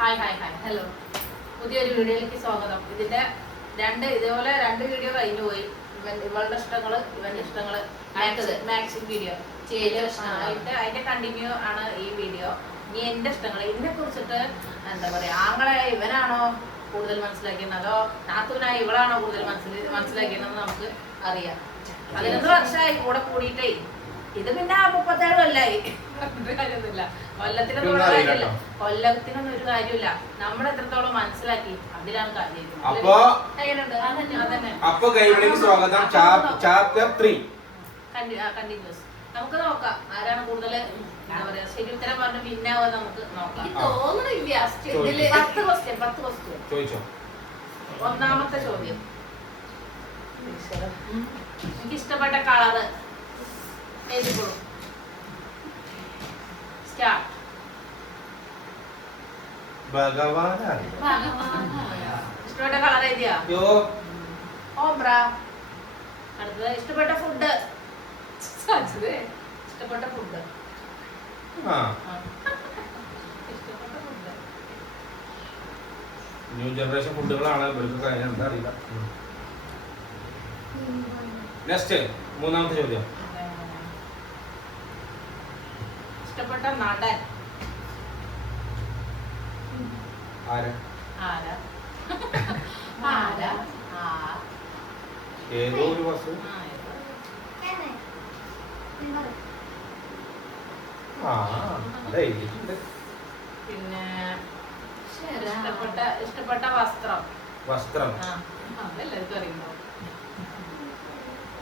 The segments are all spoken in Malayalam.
ഹായ് ഹായ് ഹായ് ഹലോ, പുതിയൊരു വീഡിയോയിലേക്ക് സ്വാഗതം. ഇതേപോലെ രണ്ട് വീഡിയോ കഴിഞ്ഞു പോയി. ഇവളുടെ ഇഷ്ടങ്ങള്, ഇവന്റെ ഇഷ്ടങ്ങള്, മാക്സിം വീഡിയോ അതിന്റെ കണ്ടിന്യൂ ആണ് ഈ വീഡിയോ. ഇനി എന്റെ ഇഷ്ടങ്ങൾ, ഇതിനെ കുറിച്ചിട്ട് എന്താ പറയാ, ആങ്ങളെ ഇവനാണോ കൂടുതൽ മനസ്സിലാക്കിയത് അതോ നാത്തൂനായി ഇവളാണോ കൂടുതൽ മനസ്സിലാക്കിയതെന്ന് നമുക്ക് അറിയാം. 11 വർഷമായി കൂടെ കൂടിയിട്ടേ. ഇത് പിന്നെ 37 കൊല്ലായി. കാര്യമൊന്നുമില്ല, കൊല്ലത്തിനൊന്നും ഒരു കാര്യമില്ല. നമ്മൾ എത്രത്തോളം മനസ്സിലാക്കി അതിലാണ് കാര്യം. കണ്ടിന്യൂസ് നമുക്ക് നോക്കാം ആരാണ് കൂടുതൽ എന്താ പറയാ ശരി ഉത്തരം പറഞ്ഞ് പിന്നെ നമുക്ക് നോക്കാം. 10 ക്വസ്റ്റ്യൻ. ഒന്നാമത്തെ ചോദ്യം, എനിക്ക് ഇഷ്ടപ്പെട്ട കളറ് എഴുതിക്കോളൂ. സ്റ്റാർട്ട്. ഇഷ്ടപ്പെട്ട കളർ എഴുതിയാ? ഓംബ്ര. അടുത്തത് ഇഷ്ടപ്പെട്ട ഫുഡ്. ഇഷ്ടപ്പെട്ട ഫുഡ്. ന്യൂ ജനറേഷൻ ഫുഡുകളാണ് എന്താ അറിയില്ല. നെക്സ്റ്റ് മൂന്നാമത്തെ ചോദ്യം, ഇഷ്ടപ്പെട്ട നടൻ. ഏതോ ഒരു ബസ്. പിന്നെ ഇഷ്ടപ്പെട്ട വസ്ത്രം. അതെല്ലാവർക്കും അറിയുമോ?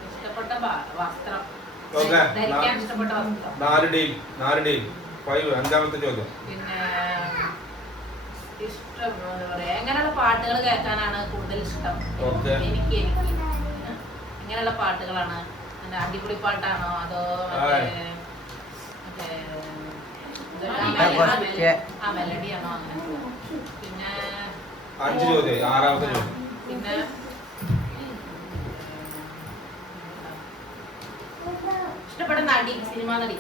ഇഷ്ടപ്പെട്ട വസ്ത്രം, ധരിക്കാൻ ഇഷ്ടപ്പെട്ട വസ്ത്രം. 4 ഡീൽ. 5. അഞ്ചാമത്തെ ചോദ്യം, പിന്നെ ഇഷ്ടം എങ്ങനെയുള്ള പാട്ടുകൾ കേൾക്കാനാണ് കൂടുതൽ ഇഷ്ടം? എനിക്ക് എങ്ങനെയുള്ള പാട്ടുകളാണ്? അടിപൊളി പാട്ടാണോ അതോ മെലഡിയാണോ? അങ്ങനെ. പിന്നെ 5 ചോദ്യം. 6ാമത്തെ ചോദ്യം, പിന്നെ ഇഷ്ടപ്പെട്ട നടി, സിനിമാ നടി.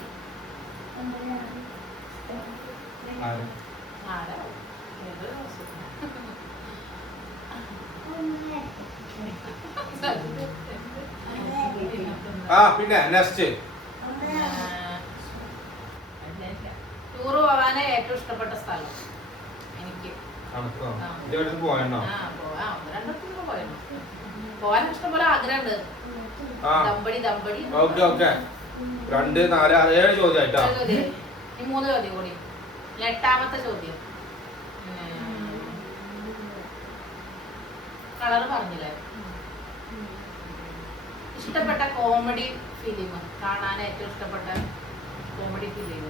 പിന്നെ നെക്സ്റ്റ്, ടൂറ് പോവാന് ഏറ്റവും ഇഷ്ടപ്പെട്ട സ്ഥലം. എനിക്ക് പോവാൻ ഇഷ്ടംപോലെ ആഗ്രഹമുണ്ട്. ദമ്പടി. 2, 4, 7 ചോദ്യമായിട്ടാ. 3 ചോദ്യം കൂടി. 8ാമത്തെ ചോദ്യം, കളറ് പറഞ്ഞില്ലേ? ഇഷ്ടപ്പെട്ട കോമഡി ഫിലിം, കാണാൻ ഏറ്റവും ഇഷ്ടപ്പെട്ട കോമഡി ഫിലിം.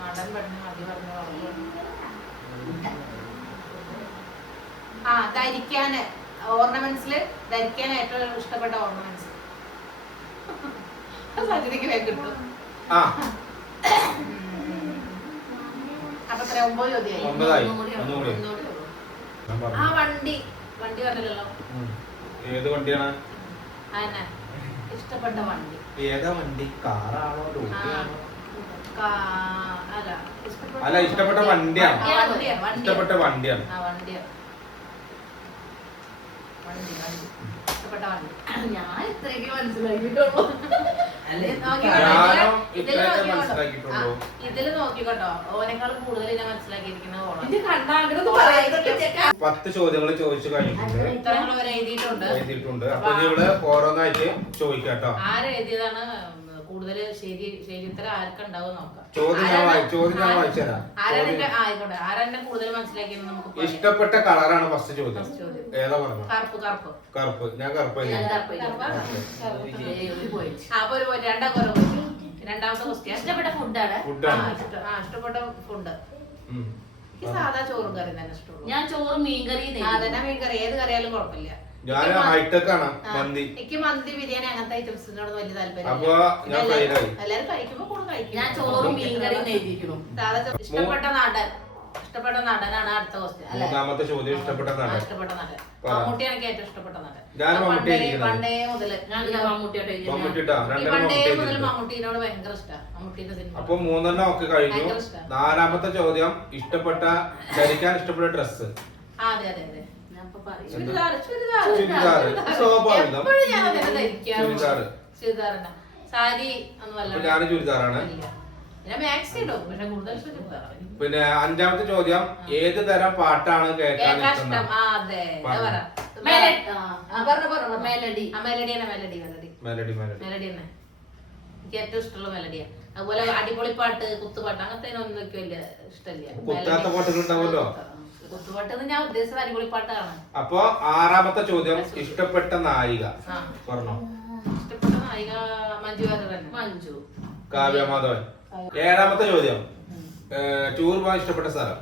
നടൻ പറഞ്ഞു, മതി പറഞ്ഞു. ധരിക്കാന് ഓർണമെന്റ്സില് ധരിക്കാൻ ഏറ്റവും ഇഷ്ടപ്പെട്ട ഓർണമെന്റ്സ്. സജിതയ്ക്ക് കിട്ടും. അപ്പൊ 9 ചോദ്യമായി. വണ്ടി പറഞ്ഞില്ലല്ലോ. ഏത് വണ്ടിയാണ്? ഇഷ്ടപ്പെട്ട വണ്ടി. ഏതാ വണ്ടി? കാറാണോ? അല്ല, ഇഷ്ടപ്പെട്ട വണ്ടിയാണ്. ഇഷ്ടപ്പെട്ട വണ്ടിയാണ്. ഇഷ്ടപ്പെട്ട വണ്ടി. ഞാൻ ഇത്രയൊക്കെ മനസ്സിലാക്കിയിട്ടുള്ളൂ. ഇതില് നോക്കിക്കോട്ടോ, ഓനേക്കാളും കൂടുതൽ ഞാൻ മനസ്സിലാക്കിയിരിക്കുന്നത്. 10 ചോദ്യങ്ങൾ ചോദിച്ചു കഴിഞ്ഞിട്ടുണ്ട്. ഉത്തരങ്ങൾ വരെ എഴുതിയിട്ടുണ്ട്. അപ്പൊ ഇവിടെ ഓരോന്നായിട്ട് ചോദിക്കാട്ടോ. ആരെഴുതിയതാണ് കൂടുതൽ ശരി ഉത്തരം ആർക്കുണ്ടാവും നോക്കാം. ചോദ്യം ഞാൻ വായിച്ചുതരാം. ആരെന്നെ കൂടുതൽ മനസ്സിലാക്കിയെന്ന് നമുക്ക്. ഇഷ്ടപ്പെട്ട കളറാണ് ഫസ്റ്റ് ചോദ്യം. ഏതാ പറഞ്ഞു? കറുപ്പ്. ഞാൻ കറുപ്പ്. അപ്പൊ രണ്ടാമത്തെ ക്വസ്റ്റ്യൻ, ഇഷ്ടപ്പെട്ട ഫുഡാണ്. ഇഷ്ടപ്പെട്ട ഫുഡ്. എനിക്ക് സാധാ ചോറും കറി തന്നെ ഇഷ്ടമുള്ളൂ. ഞാൻ ചോറും മീൻകറി. അതന്നെ മീൻകറി, ഏത് കറിയാലും കുഴപ്പമില്ല. എനിക്ക് മന്തി, ബിരിയാണി അങ്ങനത്തെ ഐറ്റംസിനോട് വലിയ താല്പര്യം. എല്ലാരും കഴിക്കുമ്പോ കൂടെ കഴിക്കും. ഞാൻ ചോറും മീൻകറിയും എഴുതിയിരിക്കുന്നു. ഇഷ്ടപ്പെട്ട നടൻ. ഇഷ്ടപ്പെട്ട നടനാണ് അടുത്ത ക്വസ്റ്റ്യൻ അല്ലേ? മൂന്നാമത്തെ ചോദ്യം ഇഷ്ടപ്പെട്ട നടൻ. ഇഷ്ടപ്പെട്ട നടൻ മമ്മൂട്ടിയാണ് എനിക്ക് ഏറ്റവും ഇഷ്ടപ്പെട്ട നടൻ. ഞാൻ മമ്മൂട്ടി പണ്ടേ മുതൽ ഞാൻ മമ്മൂട്ടിയോട്ട് മമ്മൂട്ടിട്ടാ പണ്ടേ മുതൽ മമ്മൂട്ടിനോട് ഭയങ്കര ഇഷ്ടമാണ്. മമ്മൂട്ടിന്റെ സിനിമ അപ്പൊ 3 ഒക്കെ കഴിഞ്ഞു. ഭയങ്കര ഇഷ്ടാ. 4ാമത്തെ ചോദ്യം ഇഷ്ടപ്പെട്ട ധരിക്കാൻ ഇഷ്ടപ്പെട്ട ഡ്രസ്. അതെ അതെ അതെ ഞാൻ ഇപ്പൊ പറയും. ചുരിദാർ ചുരിദാർ സ്വാഭാവികം. എപ്പോഴും ഞാൻ അതിനെ ധരിക്കാറുണ്ട്. ചുരിദാർ ചുരിദാറിന്റെ സാരി ഒന്നും അപ്പൊ അല്ല. ഞാൻ ചുരിദാറാണ്. ഞാൻ മാക്സി ഇടും പക്ഷെ കൂടുതൽ ഇഷ്ടം ചുരിദാറാണ്. പിന്നെ 5ാമത്തെ ചോദ്യം ഏത് തരം പാട്ടാണ് കേൾക്കാൻ കേൾക്കാൻ ഇഷ്ടം? ഇഷ്ടം. ആ അതെ പറഞ്ഞോ. പറ മെലഡി. പറഞ്ഞു മെലഡി. ആ മെലഡി തന്നെ melody melody melody melody melody തന്നെ എനിക്ക് ഏറ്റവും ഇഷ്ടമുള്ള മെലഡിയാണ്. അതുപോലെ അടിപൊളി പാട്ട് കുത്തുപാട്ട് അങ്ങനത്തെ ഒന്നും എനിക്ക് വലിയ ഇഷ്ടമില്ല. കുത്താത്ത പാട്ടുകൾ ഉണ്ടാവുമല്ലോ. കുത്തുപാട്ട് ഞാൻ ഉദ്ദേശിച്ചത് അടിപൊളി പാട്ടാണ്. അപ്പൊ 6ാമത്തെ ചോദ്യം ഇഷ്ടപ്പെട്ട നായിക. ആ. പറഞ്ഞോ. ഇഷ്ടപ്പെട്ട നായിക മഞ്ജു വാര്യർ തന്നെ. മഞ്ജു. കാവ്യ മാധവൻ. 7ാമത്തെ ചോദ്യം ടൂർ പോകാൻ ഇഷ്ടപ്പെട്ട സ്ഥലം.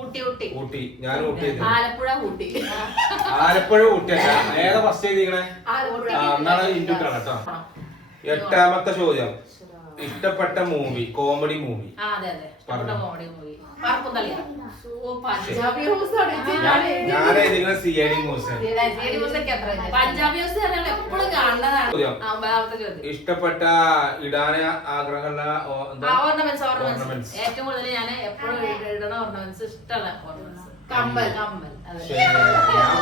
ഊട്ടി ഊട്ടി ഊട്ടി. ഞാൻ ഊട്ടി. ആലപ്പുഴ ഊട്ടി. ആലപ്പുഴ ഊട്ടിയല്ല. ഏതാ ഫസ്റ്റ് ചെയ്തിരിക്കണേ? ആലപ്പുഴ. എന്നാണ് ഇൻഡ്യൂട്ടാണ് കേട്ടോ. 8ാമത്തെ ചോദ്യം ഇഷ്ടപ്പെട്ട മൂവി കോമഡി മൂവി. ആ അതെ അതെ ഇഷ്ടപ്പെട്ട കോമഡി മൂവി പാർക്കും തളിയ. പഞ്ചാബി ഹൗസ് ആണ്. ഞാൻ എഴുതിക്കുന്ന CID മൂസൻ. പഞ്ചാബി ഹൗസ് പറഞ്ഞാൽ എപ്പോഴും കാണുന്നതാണ്. ചോദ്യം 9ാമത്തെ ചോദ്യം ഇഷ്ടപ്പെട്ട ഇടാൻ ആഗ്രഹമുള്ള ഓർണമെന്റ്സ് Ornaments. ഏറ്റവും കൂടുതൽ ഞാൻ എപ്പോഴും ഇടണ ഓർണമെന്റ്സ് ഇഷ്ടമുള്ള ഓർണമെന്റ്സ് കമ്മൽ. കമ്മൽ അതെ. ഞാൻ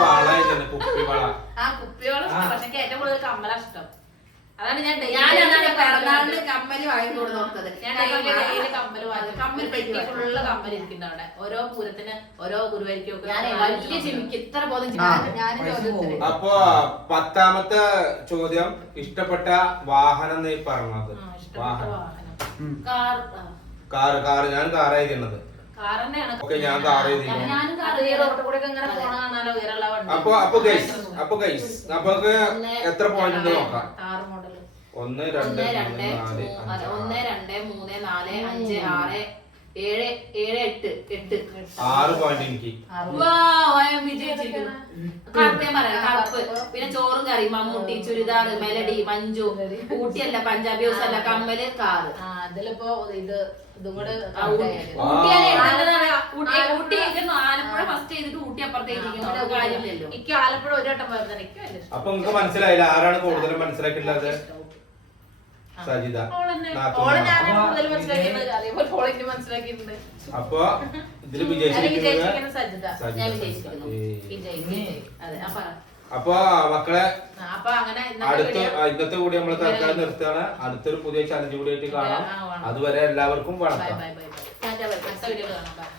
വള ഇടുന്നുണ്ട്, കുപ്പി വള. ആ കുപ്പിയോളം ഇഷ്ടം പക്ഷെ എനിക്ക് ഏറ്റവും കൂടുതൽ കമ്മല ഇഷ്ടം. അതാണ് ഞാൻ പിറന്നാളിന് കമ്മല് വാങ്ങി കൊടുത്തത്. ഞാൻ ഡെയിലി കമ്മൽ വാങ്ങും. കമ്മൽ പെട്ടി ഫുള്ള് കമ്മൽ ഇരിക്കുന്നുണ്ട് അവിടെ. ഓരോ പൂരത്തിന് ഓരോ ഗുരുവായിരിക്കും ഒക്കെ ഞാൻ വലിയ ചിമിക്ക് ഇത്ര ബോധം അപ്പൊ 10ാമത്തെ ചോദ്യം ഇഷ്ടപ്പെട്ട വാഹനം നീ പറഞ്ഞത്. ഇഷ്ടപ്പെട്ട വാഹനം വാഹനം കാർ. കാറ്. ഞാൻ കാർ എഴുതിയുന്നത്. കാർ തന്നെയാണ്. ഓക്കെ ഞാൻ കാർ എഴുതിയിരുന്നു. ഞാനും കാർ. അത് ഈ റോഡ് കൂടെ ഇങ്ങനെ പോണ കാണാലോ ഉയരമുള്ള വണ്ടി. അപ്പൊ ഗൈസ് നമുക്ക് എത്ര പോയിന്റ് ഉണ്ട് നോക്കാം. കാർ മോഡൽ 1 2 1 2 3 4 5 3 4 5 6 7 8 6 പോയിന്റ് എനിക്ക്. കറുപ്പ് ഞാൻ പറയാം. കറുപ്പ്. പിന്നെ ചോറും കറി മമ്മൂട്ടി ചുരിദാർ മെലഡി മഞ്ജു ഊട്ടിയല്ല പഞ്ചാബി ഹൗസ് അല്ല കമ്മല് കാറ്. അതിലിപ്പോ ഇതും കൂടെ ഊട്ടി ആലപ്പുഴ ഫസ്റ്റ് ചെയ്തിട്ട് ഊട്ടി അപ്പുറത്തേക്ക് കാര്യമില്ലല്ലോ. എനിക്ക് ആലപ്പുഴ ഒരു വട്ടം പോയത് എനിക്ക് വലിയ ഇഷ്ടം. അപ്പൊ നിങ്ങക്ക് മനസ്സിലായില്ല ആരാണ് കൂടുതലും മനസ്സിലാക്കിയിട്ടുള്ളത്? സജിത. ഓളെ ഞാൻ കൂടുതൽ മനസ്സിലാക്കിയിട്ടുണ്ട്. അതേപോലെ ഓളെ എനിക്ക് മനസ്സിലാക്കിയിട്ടുണ്ട്. അപ്പൊ ഇതില് വിജയിച്ചിരിക്കുന്നത് വിജയിച്ചിരിക്കുന്നത് സജിത. ഞാൻ വിജയിച്ചിരിക്കുന്നു. അതെ ആ പറ. അപ്പൊ മക്കളെ അപ്പൊ അങ്ങനെ ഇന്നത്തെ കൂടി നമ്മൾ തൽക്കാലം നിർത്തുകയാണ്. അടുത്തൊരു പുതിയ ചലഞ്ച് കൂടി ആയിട്ട് കാണാം. അതുവരെ എല്ലാവർക്കും ബൈ വണക്കം. Bye bye bye. അടുത്ത വീഡിയോയിൽ കാണാം.